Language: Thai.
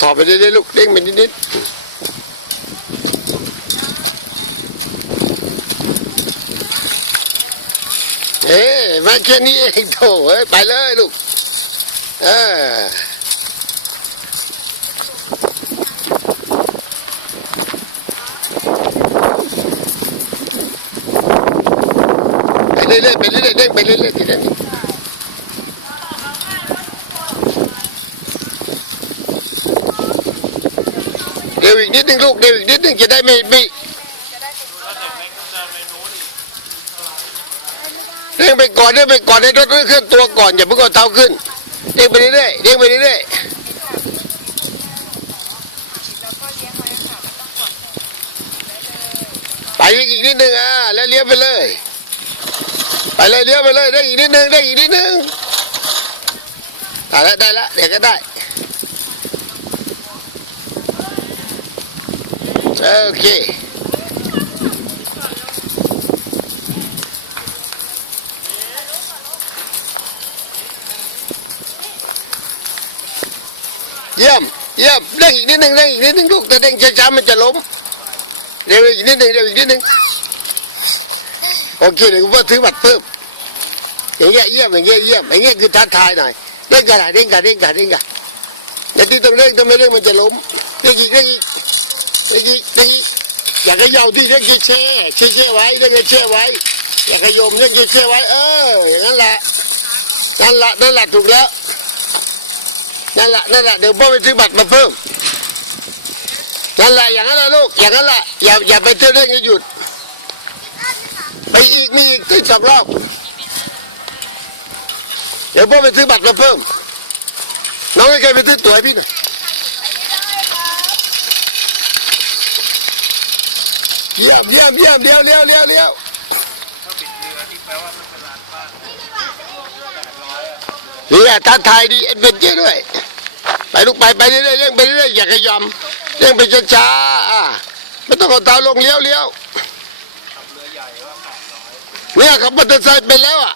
ถอดไปเรื่อยๆลูกเด้งไปนิดๆเอ๊ะมาแค่นี้เองโถเอ้ยไปเลยลูก เออไปเรื่อยๆไปเรื่อยๆเด้งไปเรื่อยๆทีละนิด เดี๋ยวอีกนิดนึงลูกเดี๋ยวอีกนิดนึงจะได้ไม่ไม่เร่งไปก่อนเร่งไปก่อนให้รถเคลื่อนตัวก่อนอย่าเพิ่งเอาเท้าขึ้นเร่งไปเรื่อยเร่งไปเรื่อยไปอีกนิดนึงอะแล้วเลี้ยวไปเลย ไปเลยเลี้ยวไปเลยได้อีกนิดนึงได้อีกนิดนึงได้แล้วได้แล้วเดี๋ยวก็ได้ โอเคเยี่ยมเยี่ยมเร่งอีกนิดหนึ่งเร่งอีกนิดหนึ่งลูกแต่เร่งช้าๆมันจะล้มเร็วอีกนิดหนึ่งเร็วอีกนิดหนึ่งโอเคเดี๋ยวกูถือบัตรเพิ่มอย่างเงี้ยเยี่ยมอย่างเงี้ยเยี่ยมอย่างเงี้ยคือท้าทายหน่อยเร่งกันหน่อยเร่งกันเร่งกันเร่งกันแต่ที่ต้องเร่งถ้าไม่เร่งมันจะล้มเร่งอีกเร่งอีก เร่งอีกเร่งอีกอย่าขย่าที่เร่งแช่แช่แช่ไว้เร่งแช่ไว้ อย่าขยมเร่งแช่ไว้ เอออย่างนั้นแหละนั่นแหละนั่นแหละถูกแล้วนั่นแหละนั่นแหละเดี๋ยวพ่อไปซื้อบัตรมาเพิ่มนั่นแหละอย่างนั้นแหละลูกอย่างนั้นแหละอย่าอย่าไปเที่ยวเร่งให้หยุด ไปอีกมีอีกที่สองรอบเดี๋ยวพ่อไปซื้อบัตรมาเพิ่มน้องให้ใครไปซื้อตั๋วให้พี่หน่อย เยี่ยมเยี่ยมเยี่ยมเลี้ยวเลี้ยวเลี้ยวเลี้ยวถ้าปิดเรือที่แปลว่าไม่เป็นลานบ้านเนี่ยท้าทายดีเอ็นเวนเจอร์ด้วย ไปลูกไปไปเรื่อยๆเร่งไปเรื่อยๆอย่าขยำเร่งไปช้าๆอะไม่ต้องเอาเท้าลงเลี้ยวเลี้ยวเรือใหญ่ว่าแปดร้อยเนี่ยขับมอเตอร์ไซค์ไปแล้วอะ